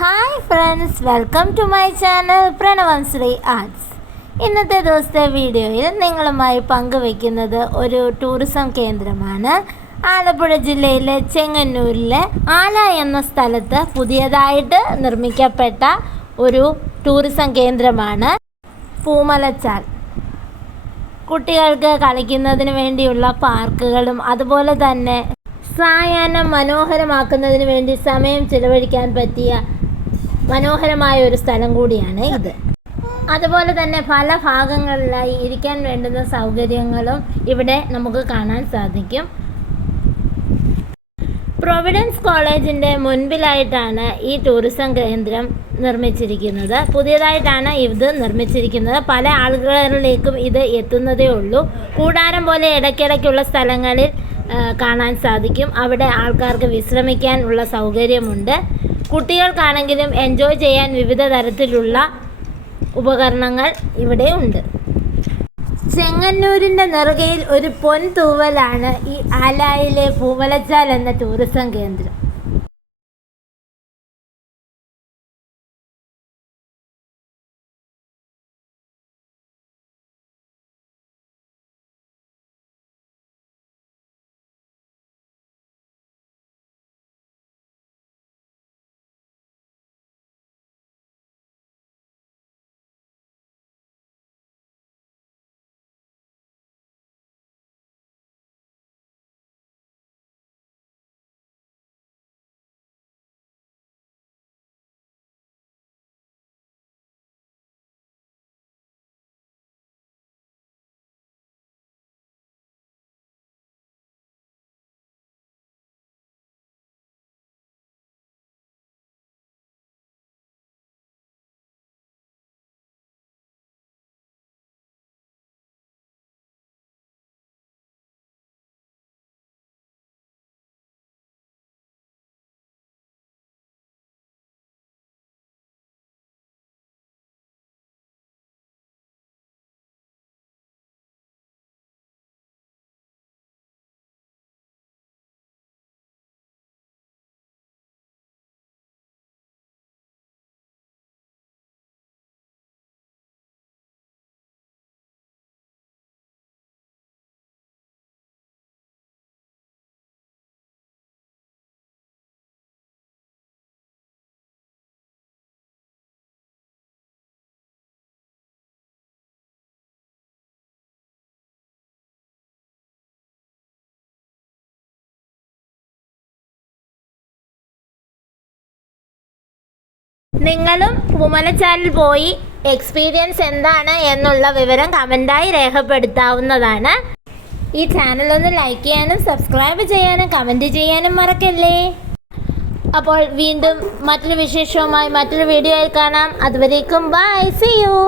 Hi friends, welcome to my channel Pranavam Sree arts. ഇന്നത്തെ ദിവസത്തെ വീഡിയോയിൽ നിങ്ങളുമായി പങ്കുവയ്ക്കുന്നത് ഒരു ടൂറിസം കേന്ദ്രമാണ്. ആലപ്പുഴ ജില്ലയിലെ ചെങ്ങന്നൂരിലെ ആല എന്ന സ്ഥലത്ത് പുതിയതായിട്ട് നിർമ്മിക്കപ്പെട്ട ഒരു ടൂറിസം കേന്ദ്രമാണ് പൂമലച്ചാൽ. കുട്ടികൾക്ക് കളിക്കുന്നതിന് വേണ്ടിയുള്ള പാർക്കുകളും അതുപോലെ തന്നെ സായാഹ്നം മനോഹരമാക്കുന്നതിന് വേണ്ടി സമയം ചിലവഴിക്കാൻ പറ്റിയ മനോഹരമായ ഒരു സ്ഥലം കൂടിയാണ് ഇത്. അതുപോലെ തന്നെ പല ഭാഗങ്ങളിലായി ഇരിക്കാൻ വേണ്ടുന്ന സൗകര്യങ്ങളും ഇവിടെ നമുക്ക് കാണാൻ സാധിക്കും. പ്രൊവിഡൻസ് കോളേജിൻ്റെ മുൻപിലായിട്ടാണ് ഈ ടൂറിസം കേന്ദ്രം നിർമ്മിച്ചിരിക്കുന്നത്. പുതിയതായിട്ടാണ് ഇത് നിർമ്മിച്ചിരിക്കുന്നത്. പല ആളുകളിലേക്കും ഇത് എത്തുന്നതേ ഉള്ളൂ. കൂടാരം പോലെ ഇടയ്ക്കിടയ്ക്കുള്ള സ്ഥലങ്ങളിൽ കാണാൻ സാധിക്കും. അവിടെ ആൾക്കാർക്ക് വിശ്രമിക്കാനുള്ള സൗകര്യമുണ്ട്. കുട്ടികൾക്കാണെങ്കിലും എൻജോയ് ചെയ്യാൻ വിവിധ തരത്തിലുള്ള ഉപകരണങ്ങൾ ഇവിടെ ഉണ്ട്. ചെങ്ങന്നൂരിൻ്റെ നെറുകയിൽ ഒരു പൊൻതൂവലാണ് ഈ ആലായിലെ പൂമലച്ചാൽ എന്ന ടൂറിസം കേന്ദ്രം. നിങ്ങളും പൂമലച്ചാലിൽ പോയി എക്സ്പീരിയൻസ് എന്താണ് എന്നുള്ള വിവരം കമൻറ്റായി രേഖപ്പെടുത്താവുന്നതാണ്. ഈ ചാനൽ ഒന്ന് ലൈക്ക് ചെയ്യാനും സബ്സ്ക്രൈബ് ചെയ്യാനും കമൻറ്റ് ചെയ്യാനും മറക്കല്ലേ. അപ്പോൾ വീണ്ടും മറ്റൊരു വിശേഷവുമായി മറ്റൊരു വീഡിയോയിൽ കാണാം. അതുവരേക്കും ബൈ, സീ യു.